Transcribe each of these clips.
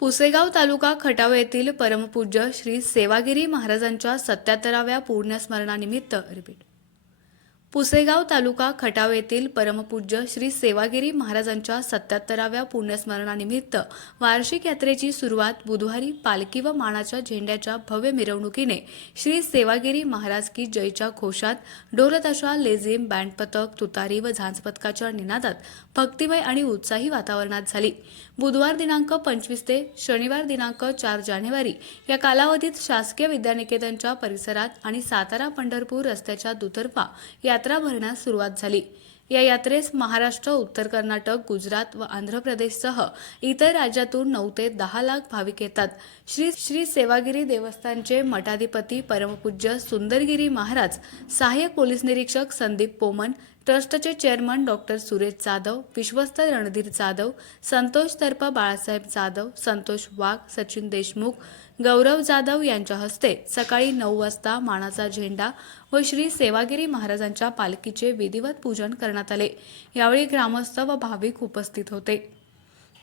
पुसेगाव तालुका खटाव येथील परमपूज्य श्री सेवागिरी महाराजांच्या 77व्या पुण्यस्मरणानिमित्त पुसेगाव तालुका खटाव येथील परमपूज्य श्री सेवागिरी महाराजांच्या 77व्या पुण्यस्मरणानिमित्त वार्षिक यात्रेची सुरुवात बुधवारी पालखी व मानाच्या झेंड्याच्या भव्य मिरवणुकीने श्री सेवागिरी महाराज की जयच्या घोषात ढोलताशा, लेझिम, बँड पथक, तुतारी व झांज पथकाच्या निनादात भक्तिमय आणि उत्साही वातावरणात झाली। बुधवार दिनांक 25 ते शनिवार दिनांक 4 जानेवारी या कालावधीत शासकीय विद्यानिकेतनच्या परिसरात आणि सातारा पंढरपूर रस्त्याच्या दुतर्फा यात्रा भरण्यास सुरुवात झाली। या यात्रेस महाराष्ट्र, उत्तर कर्नाटक, गुजरात व आंध्र प्रदेशसह इतर राज्यातून 9 ते 10 लाख भाविक येतात। श्री सेवागिरी देवस्थानचे मठाधिपती परमपूज्य सुंदरगिरी महाराज, सहाय्यक पोलीस निरीक्षक संदीप पोमन, ट्रस्टचे चेअरमन डॉक्टर सुरेश जाधव, विश्वस्त रणधीर जाधव, संतोष तरपा, बाळासाहेब जाधव, संतोष वाघ, सचिन देशमुख, गौरव जाधव यांच्या हस्ते सकाळी 9 वाजता मानाचा झेंडा व श्री सेवागिरी महाराजांच्या पालखीचे विधिवत पूजन करण्यात आले। यावेळी ग्रामस्थ व भाविक उपस्थित होते।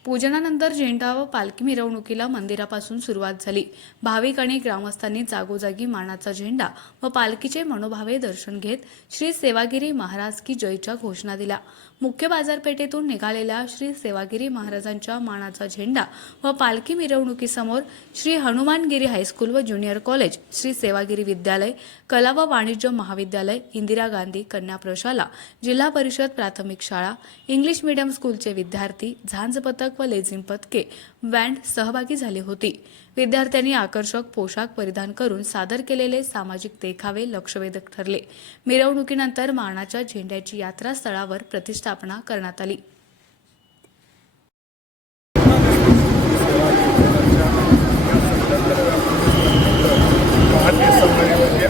पूजनानंतर झेंडा व पालखी मिरवणुकीला मंदिरापासून सुरुवात झाली। भाविक आणि ग्रामस्थांनी जागोजागी मानाचा झेंडा व पालखीचे मनोभावे दर्शन घेत श्री सेवागिरी महाराज की जयच्या घोषणा दिल्या। मुख्य बाजारपेठेतून निघालेल्या श्री सेवागिरी महाराजांच्या मानाचा झेंडा व पालखी मिरवणुकीसमोर श्री हनुमानगिरी हायस्कूल व ज्युनियर कॉलेज, श्री सेवागिरी विद्यालय, कला व वाणिज्य महाविद्यालय, इंदिरा गांधी कन्या प्रशाला, जिल्हा परिषद प्राथमिक शाळा, इंग्लिश मीडियम स्कूलचे विद्यार्थी, झांज पथक व लेझिम पथके, बँड सहभागी झाले होते। विद्यार्थ्यांनी आकर्षक पोशाख परिधान करून सादर केलेले सामाजिक देखावे लक्षवेधक ठरले। मिरवणुकीनंतर मानाच्या झेंड्याची यात्रा स्थळावर प्रतिष्ठापना करण्यात आली।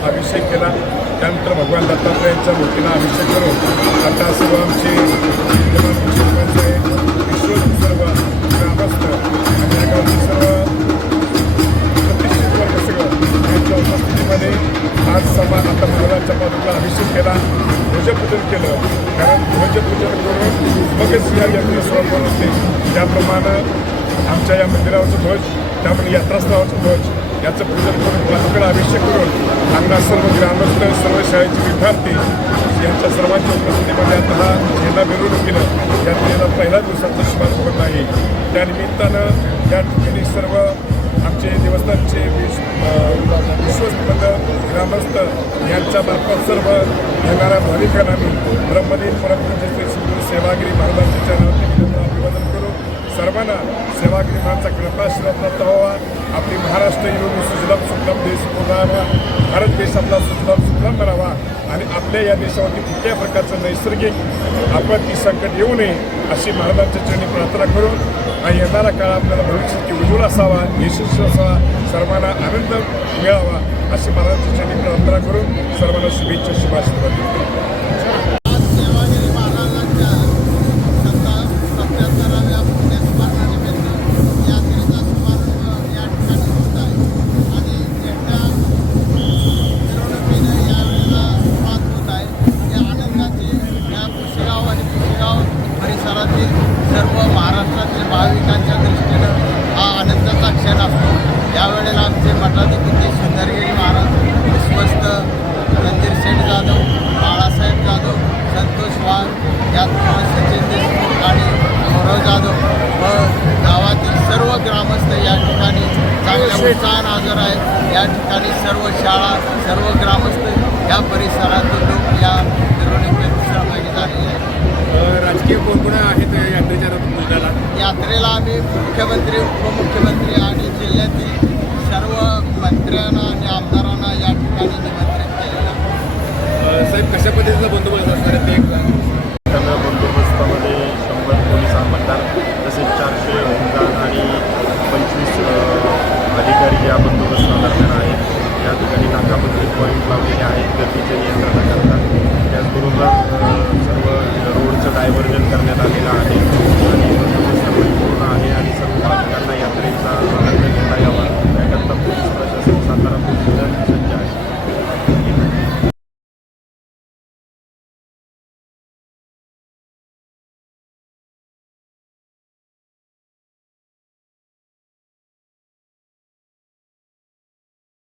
अभिषेक केला, त्यानंतर भगवान दत्तात्रयांच्या मूर्तीला अभिषेक करून आता सर्व आमचे सर्व ग्रामस्थ आणि या गावचे सर्व प्रतिष्ठित वर्ग सगळं यांच्या उपस्थितीमध्ये आज समाज आता महाराजांच्या पादुका अभिषेक केला, ध्वजपूजन केलं। कारण ध्वजपूजन करून मगच या यात्रेला सुरुवात होते। त्याप्रमाणे आमच्या या मंदिरावरचं ध्वज, त्यामुळे यात्रास्थळावरचं ध्वज याचं पूजन करून पादुकाला अभिषेक करून आम्हाला सर्व ग्रामस्थ, सर्व शाळेचे विद्यार्थी यांच्या सर्वांच्या उपस्थितीमध्ये आता हा झेंडा मिरवणुकीनं यात्रेला पहिल्या दिवसाचा शुभारंभ होत आहे। त्यानिमित्तानं या ठिकाणी सर्व आमचे देवस्थानचे विश्वस्त ग्रामस्थ यांच्या मार्फत सर्व येणाऱ्या भाविकांना मी ब्रह्मलीन परमपूज्य श्री सेवागिरी महाराजांच्या चरणावरती अभिवादन करू। सर्वांना सेवागिरी महाराजांचा कृपाशीर्वाद प्राप्त व्हावा। आपली महाराष्ट्र योगी सुजलाम सुफलाम देश पुरावा, भारत देश आपला सुजलाम सुफलाम बनावा आणि आपल्या या देशावरती कुठल्याही प्रकारचं नैसर्गिक आपत्ती संकट येऊ नये अशी महाराजांच्या चरणी प्रार्थना करून आणि येणारा काळ आपल्याला भविष्यात उज्ज्वल असावा, यशस्वी असावा, सर्वांना आनंद मिळावा अशी महाराजांच्या चरणी प्रार्थना करून सर्वांना शुभेच्छा, शुभाशीर्वाद देतो। सर्व महाराष्ट्रातील भाविकांच्या दृष्टीनं हा आनंदाचा क्षण असतो। यावेळेला आमचे मठाधिपती सुंदरगिरी महाराज, विश्वस्त रणधीर जाधव, बाळासाहेब जाधव, संतोष वाघ, याचप्रमाणे सचिन देशमुख आणि गौरव जाधव व गावातील सर्व ग्रामस्थ या ठिकाणी चांगल्या उत्साहानं हजर आहेत। या ठिकाणी सर्व शाळा, सर्व ग्रामस्थ या परिसरातील लोक या मिरवणुकीत सहभागी झालेले आहेत। राजकीय कोण आहेत यात्रेच्या यात्रेला आम्ही मुख्यमंत्री, उपमुख्यमंत्री आणि जिल्ह्यातील सर्व मंत्र्यांना आणि आमदारांना या ठिकाणी निमंत्रित केलेलं आहे। साहेब, कशा पद्धतीचा बंदोबस्त असणार आहे ते?